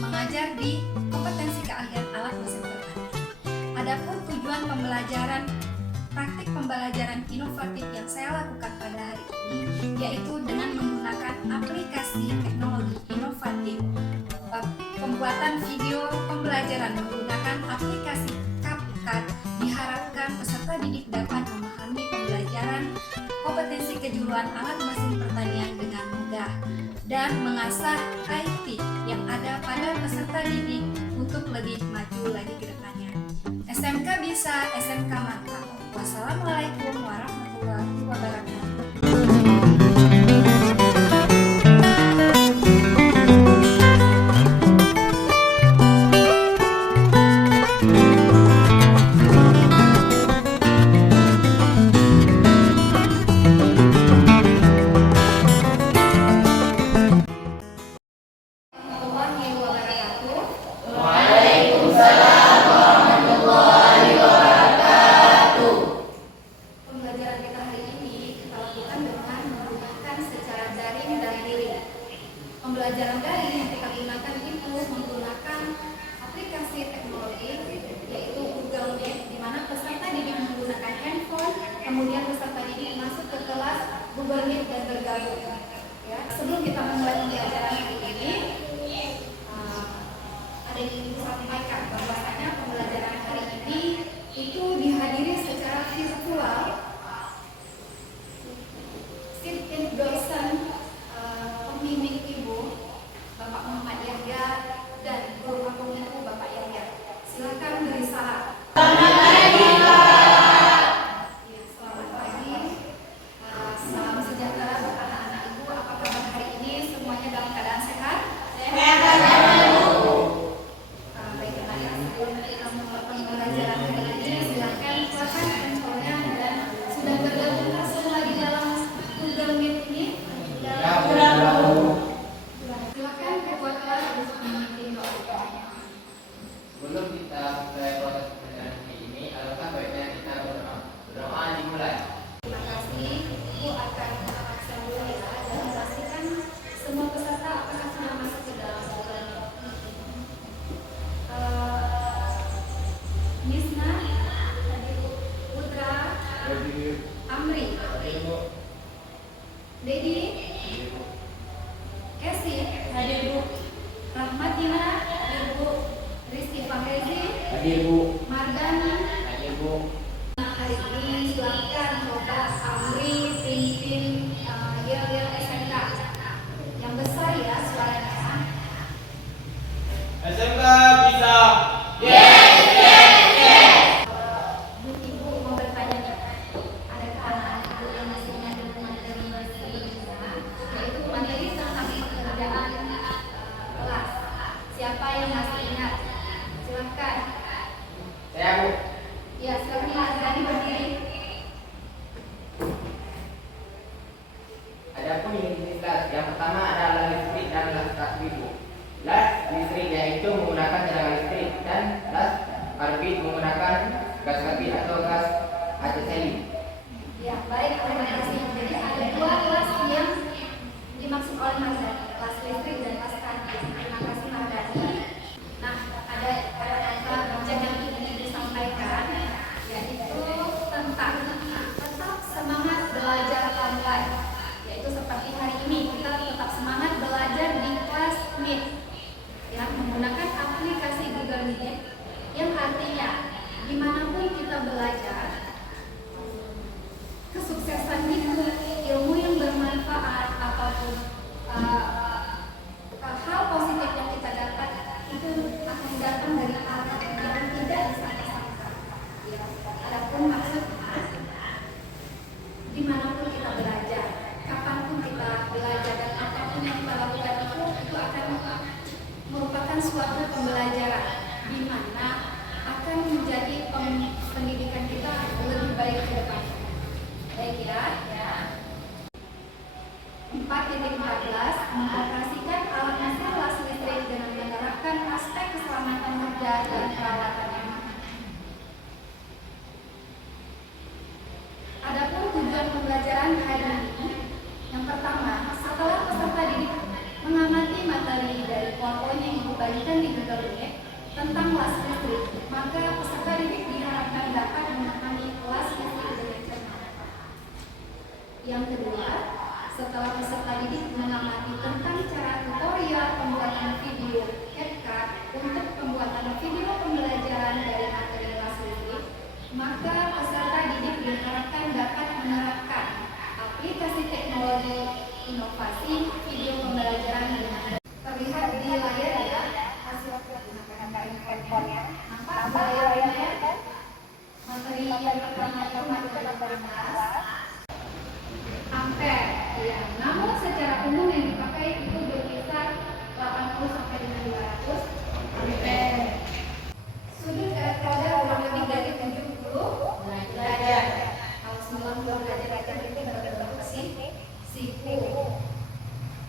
mengajar di kompetensi keahlian alat mesin pertanian. Adapun tujuan pembelajaran praktik pembelajaran inovatif yang saya lakukan pada hari ini yaitu dengan menggunakan aplikasi teknologi inovatif pembuatan video pembelajaran menggunakan aplikasi CapCut. Diharapkan peserta didik dapat memahami pembelajaran kompetensi kejuruan alat mesin pertanian dengan mudah dan mengasah IT yang ada pada peserta didik untuk lebih maju lagi ke depannya. SMK bisa, SMK mantap. Wassalamualaikum warahmatullahi wabarakatuh. Pembelajaran daring yang kita gunakan itu menggunakan aplikasi teknologi yaitu Google Meet, di mana peserta didik menggunakan handphone, kemudian peserta didik masuk ke kelas Google Meet dan bergabung. Ya, sebelum kita memulai pembelajaran hari ini, ada yang ingin disampaikan bahwasanya pembelajaran hari ini itu dihadiri secara virtual. Sit-in dosen pembimbing Ibu Bapak Muhammad Yahya dan guru kampung Ibu Bapak Yahya. Silakan beri salam. Selamat pagi Pak. Ya, selamat pagi. Salam sejahtera untuk anak-anak Ibu. Apa kabar hari ini? Semuanya dalam keadaan sehat? Sehat. Baiklah ya, sebelum kita memulai pembelajaran hari ini, silakan silakan handphonenya dan sudah bergabung semua di dalam Google Meet ini. Silakan ketua kelas untuk memimpin doa. Sebelum kita mulai proses pembelajaran ini, alangkah baiknya kita berdoa. Berdoa dimulai. Terima kasih. Ibu akan mengakses dulu ya dan memastikan semua peserta apakah sudah masuk ke dalam Google Meet. Nisna, Putra, Amri, Dedi, Kesi, hadir Bu. Rahmatina, hadir Bu. Rizky Fahrezi, Hadir Bu. Mardani, Hadir Bu. hari ini silakan coba Amri pimpin Yel SMK yang besar ya suaranya. SMK bisa. Ibu mau bertanya nih, adakah anak ibu yang masih ingat dengan materi sebelumnya, yaitu materi tentang pekerjaan kelas. Siapa yang masih ingat? Silakan. Saya Bu. Ya, silakan Mardani berdiri. Adapun jenis las, yang pertama adalah listrik dan las karbit. Las listrik yaitu menggunakan tenaga listrik dan las karbit menggunakan gas karbit atau gas acetylene. Ya, baik, terima kasih. Jadi ada dua kelas yang dimaksud oleh Mardani, kelas listrik dan kelas karbit. Terima kasih Mardani. Nah, ada kata-kata bijak yang ingin disampaikan, yaitu tentang tetap semangat belajar online. Yaitu seperti hari ini kita tetap semangat belajar di kelas Meet, ya, menggunakan aplikasi Google Meet, yang artinya dimanapun kita belajar, kesuksesan itu, ilmu yang bermanfaat ataupun hal positif yang kita dapat itu akan datang dari arah yang tidak disangka-sangka. Ya, adapun maksudnya dimanapun kita belajar, kapanpun kita belajar dan apapun yang kita lakukan itu akan merupakan suatu pembelajaran di mana akan menjadi pendidikan kita lebih baik ke depan. Baik ya. 4.14 mengoperasikan alat mesin las listrik dengan menerapkan aspek keselamatan kerja dan perawatannya. Adapun tujuan pembelajaran hari ini, yang pertama, setelah peserta didik mengamati materi dari PowerPoint yang Ibu bagikan di Google Meet tentang kelas listrik, maka peserta didik diharapkan dapat memahami kelas listrik dengan cermat. Yang kedua, setelah peserta didik mengamati tentang cara tutorial pembuatan video CapCut untuk pembuatan video pembelajaran dari materi kelas listrik, maka peserta didik diharapkan dapat menerapkan aplikasi teknologi inovasi video pembelajaran dengan terlihat di layar ya, hasil handphone-nya. Nampak di layarnya? Materi yang pertama itu materi panas ampere, ya. Namun secara umum yang dipakai itu berkisar 80 sampai dengan 200 ampere. Sudut elektroda kurang lebih dari 70 derajat. Kalau 90 derajat itu berbentuk siku.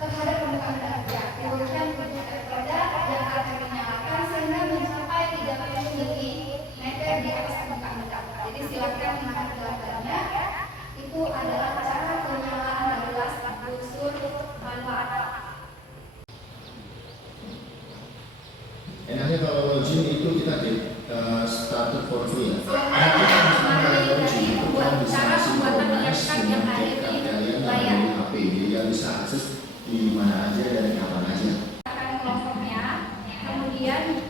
Terhadap permukaan darah, urutkan sudut elektroda yang akan dinyalakan sehingga mencapai 30 mm di atas permukaan darah. Jadi silakan melihat gambarnya. Itu adalah cara penyalaan gelas unsur manfaat. Enaknya kalau login itu kita started for free. Cara pembuatan menyiapkan yang ada di layar. HP, dia bisa akses di mana aja dan kapan aja. Akan kelompoknya, kemudian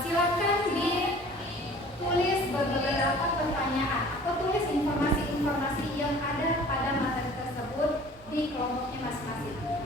silakan ditulis beberapa pertanyaan atau tulis informasi-informasi yang ada pada materi tersebut di kelompoknya masing-masing. Ya.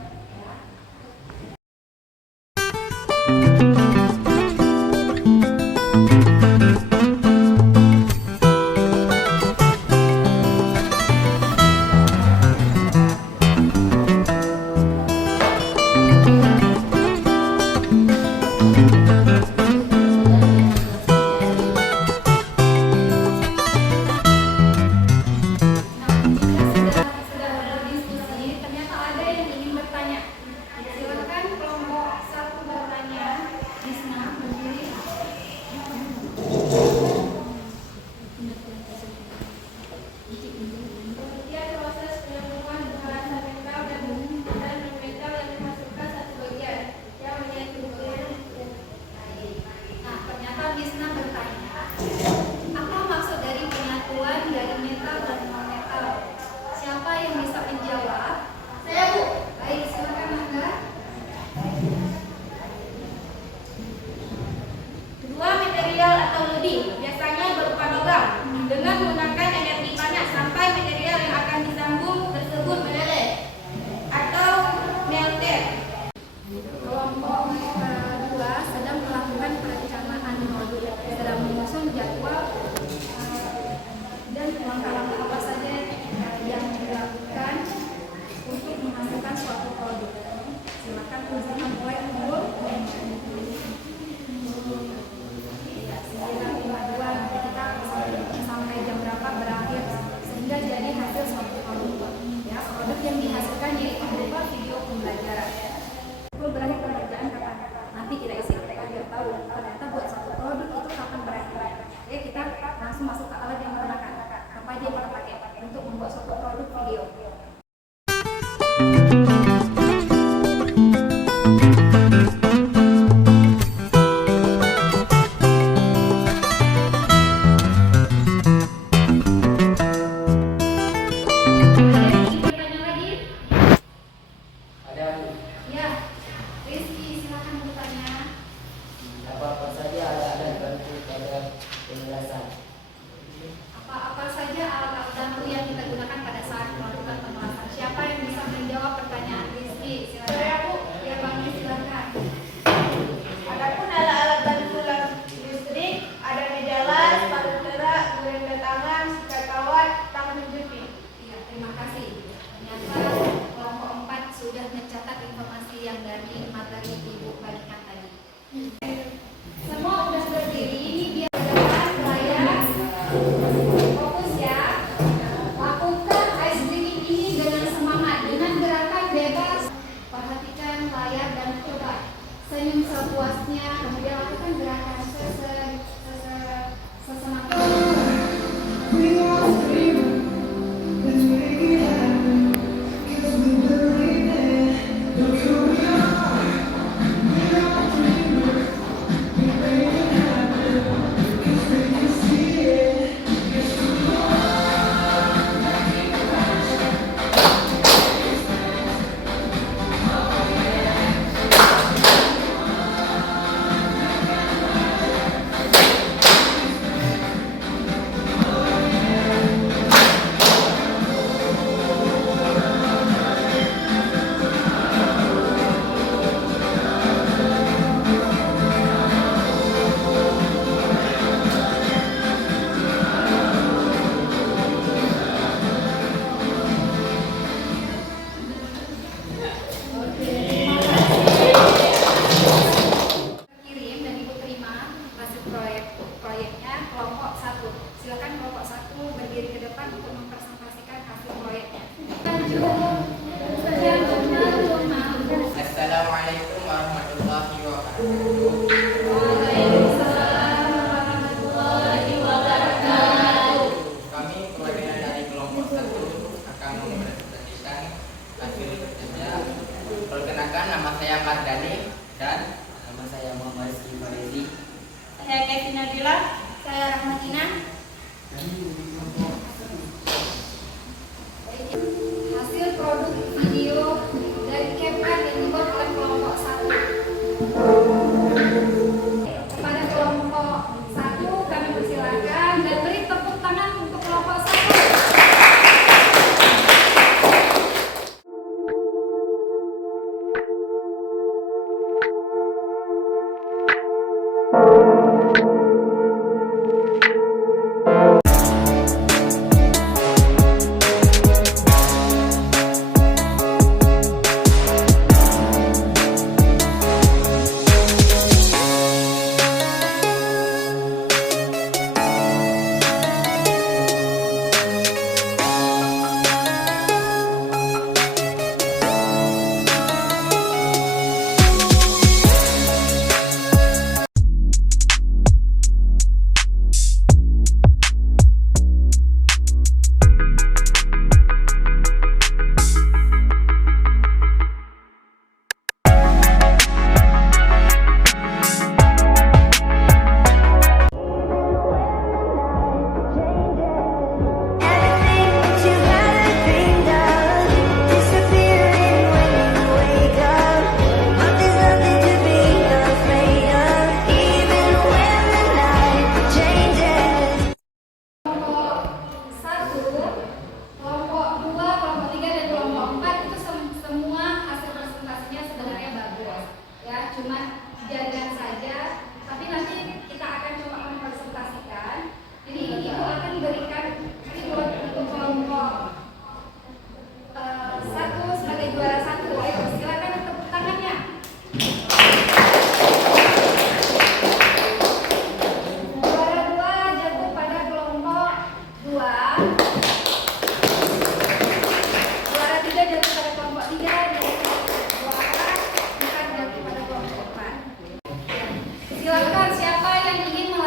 Silakan siapa yang ingin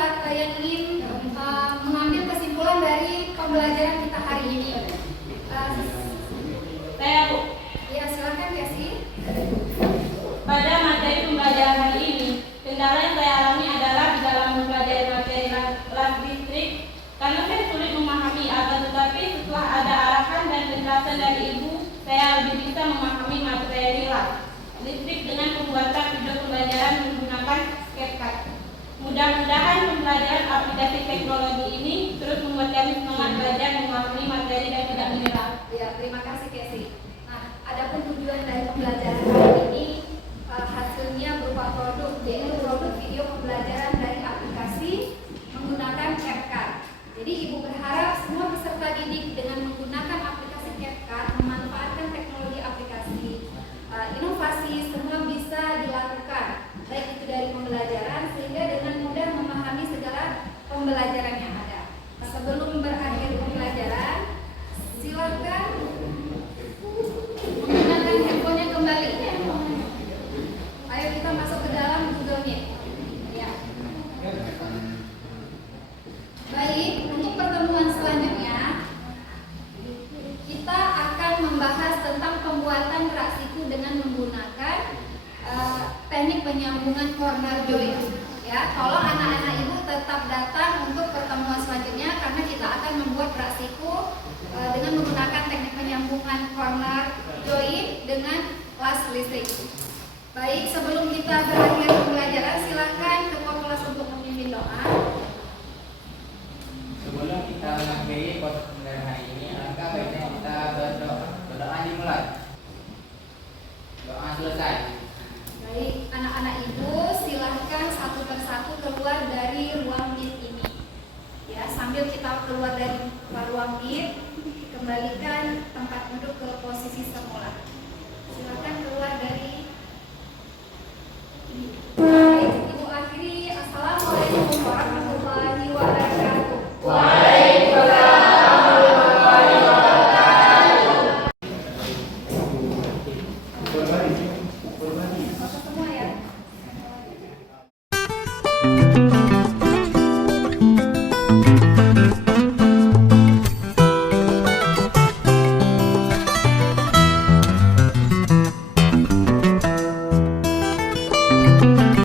mengambil kesimpulan dari pembelajaran kita hari ini. Saya, Bu. Ya, silakan Casey. Pada materi pembelajaran hari ini, kendala yang saya alami adalah di dalam mempelajari materi las listrik karena saya sulit memahami, akan tetapi setelah ada arahan dan penjelasan dari Ibu, saya lebih bisa memahami materi las listrik dengan pembuatan video pembelajaran menggunakan CapCut. Mudah-mudahan pembelajaran aplikasi teknologi ini terus membuat kami semangat belajar, memahami materi dan tidak menyerah. Ya, terima kasih Casey. Nah, adapun tujuan dari pembelajaran hari ini hasilnya berupa produk, yaitu produk video pembelajaran dari aplikasi menggunakan CapCut. Jadi Ibu berharap semua peserta didik dengan menggunakan aplikasi CapCut memanfaatkan teknologi aplikasi inovasi semua bisa dilakukan, baik itu dari pembelajaran sehingga dengan mudah memahami segala pembelajaran yang ada. Sebelum berakhir pembelajaran, silakan menggunakan handphonenya kembali. Ayo kita masuk ke dalam Google Meet. Ya. Baik, untuk pertemuan selanjutnya kita akan membahas tentang pembuatan rak siku dengan menggunakan teknik penyambungan corner join. Ya, tolong anak-anak Ibu tetap datang untuk pertemuan selanjutnya karena kita akan membuat rak siku dengan menggunakan teknik penyambungan corner join dengan las listrik. Baik, sebelum kita berakhir pembelajaran, silakan ketua kelas untuk memimpin doa. Sebelum kita mengakhiri proses pembelajaran hari ini, alangkah baiknya kita berdoa. Berdoa dimulai. Doa selesai. Baik, anak-anak Ibu silahkan satu persatu keluar dari ruang Meet ini. Ya, sambil kita keluar dari ruang Meet, kembalikan tempat duduk ke posisi semula. Silahkan keluar dari